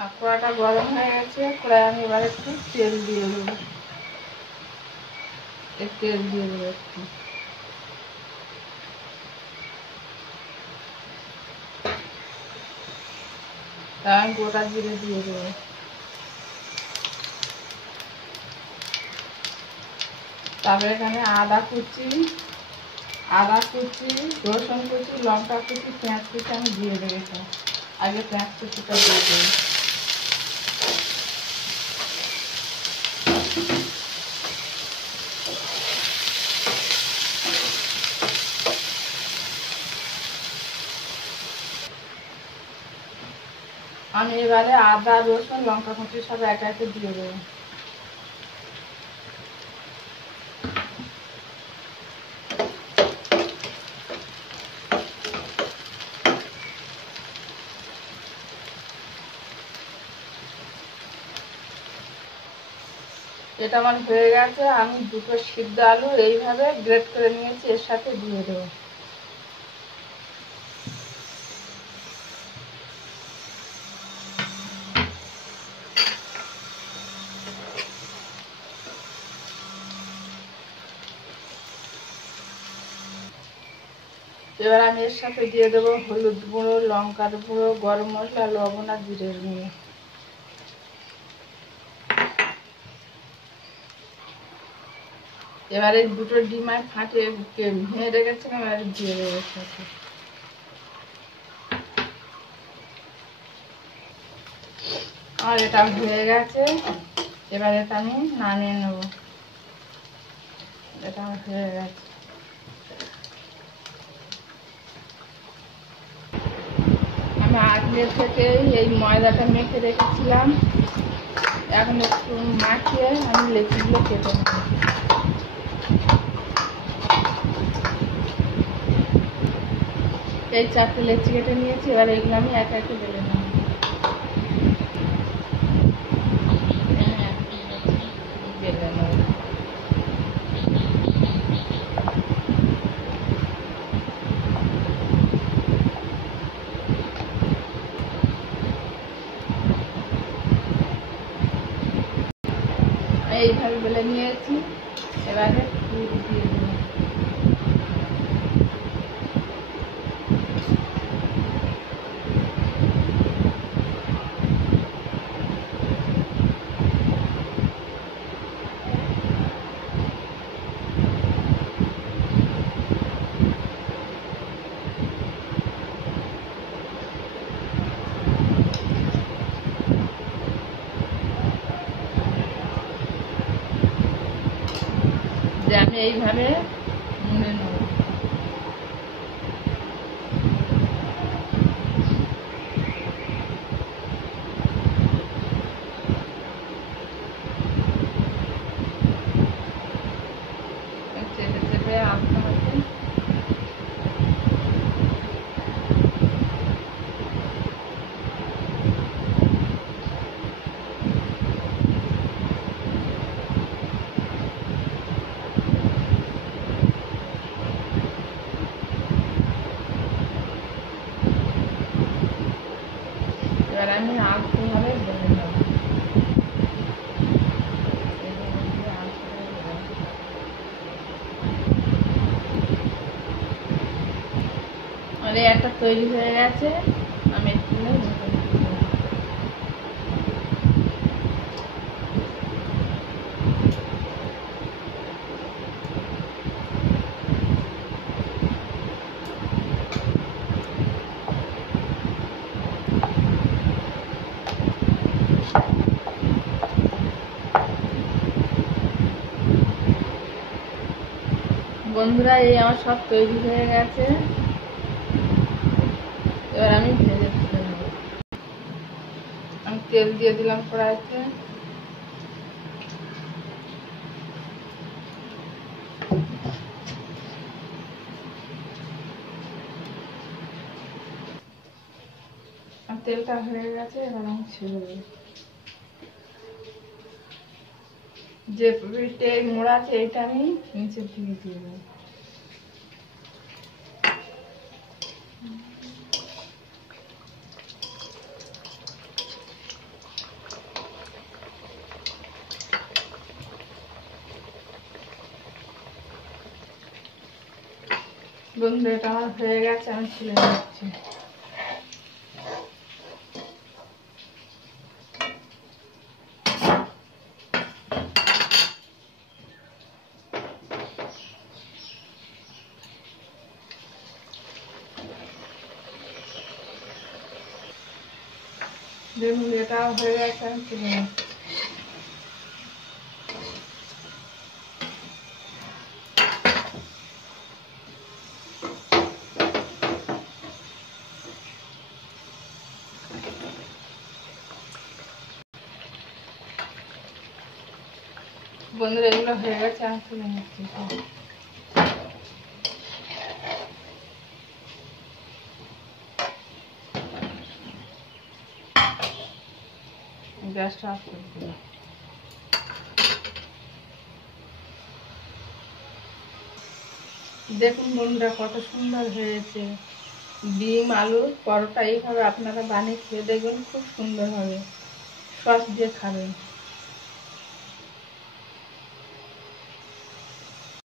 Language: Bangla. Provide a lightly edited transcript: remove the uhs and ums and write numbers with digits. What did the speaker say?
আর কড়াটা গরম হয়ে গেছে, কড়াই আমি এবার একটু তেল দিয়ে দেবো। তেল দিয়ে দেবো একটু। তাই আমি গোটা জিরে দিয়ে দেবো। তারপরে এখানে আদা কুচি, রসুন কুচি, লঙ্কা কুচি, পেঁয়াজ কুচি আমি দিয়ে দেবো। আগে পেঁয়াজ কুচিটা দিয়ে দেবো। আমি এবারে আদা, রসুন, লঙ্কা কুচি সব একে একে দিয়ে দেবো। এটা আমার হয়ে গেছে। আমি দুটো সিদ্ধ আলু এইভাবে গ্রেট করে নিয়েছি, এর সাথে দিয়ে দেবো। এবার আমি এর সাথে দিয়ে দেবো হলুদ গুঁড়ো, লঙ্কার গুঁড়ো, গরম মশলা, লবণ আর জিরের গুঁড়ো। এবারে দুটো ডিম আমি ফাটিয়ে ভেঙে রেখেছিলাম, এবারে দিয়ে দেবো এর সাথে। আর এটা হয়ে গেছে। এবারে এটা আমি নামিয়ে নেব। এটা হয়ে গেছে। আমি আগে থেকে এই ময়দাটা মেখে রেখেছিলাম, এখন একটু মাখিয়ে আমি লেচিগুলো কেটে নেব। এই 4টে লেচি কেটে নিয়েছি, এবার এগুলো আমি একে একে বেলে নেব। বেলে নেব। এইভাবে বেলে নিয়েছি, এবারে পুর দিয়ে দেবো। যে আমি এইভাবে মুড়ে নেব। চেপে চেপে আস্তে আস্তে এবার আমি আস্তেভাবে বেলে নেব। আর এই একটা তৈরি হয়ে গেছে, আমি একটু বন্ধুরা, এই আমার সব তৈরি হয়ে গেছে। এবার আমি ভেজে তুলে নেব। আমি তেল দিয়ে দিলাম কড়াইতে। তেলটা হয়ে গেছে, এবার আমি ছেড়ে দেবো। যে পিঠে মোড়া আছে এইটা আমি নিচের দিকে দিয়ে দেবো। বন্ধুরা এটা আমার হয়ে গেছে, আমি তুলে নিচ্ছি। দেখুন এটা হয়ে গেছে, আমি তুলে নিচ্ছি। বন্ধুরা এগুলো হয়ে গেছে, আমি তুলে নিচ্ছি। গ্যাসটা অফ করে দিলাম। দেখুন বন্ধুরা কত সুন্দর হয়েছে। ডিম আলুর পরোটা এইভাবে আপনারা বানিয়ে খেয়ে দেখবেন, খুব সুন্দর হবে। সস দিয়ে খাবেন।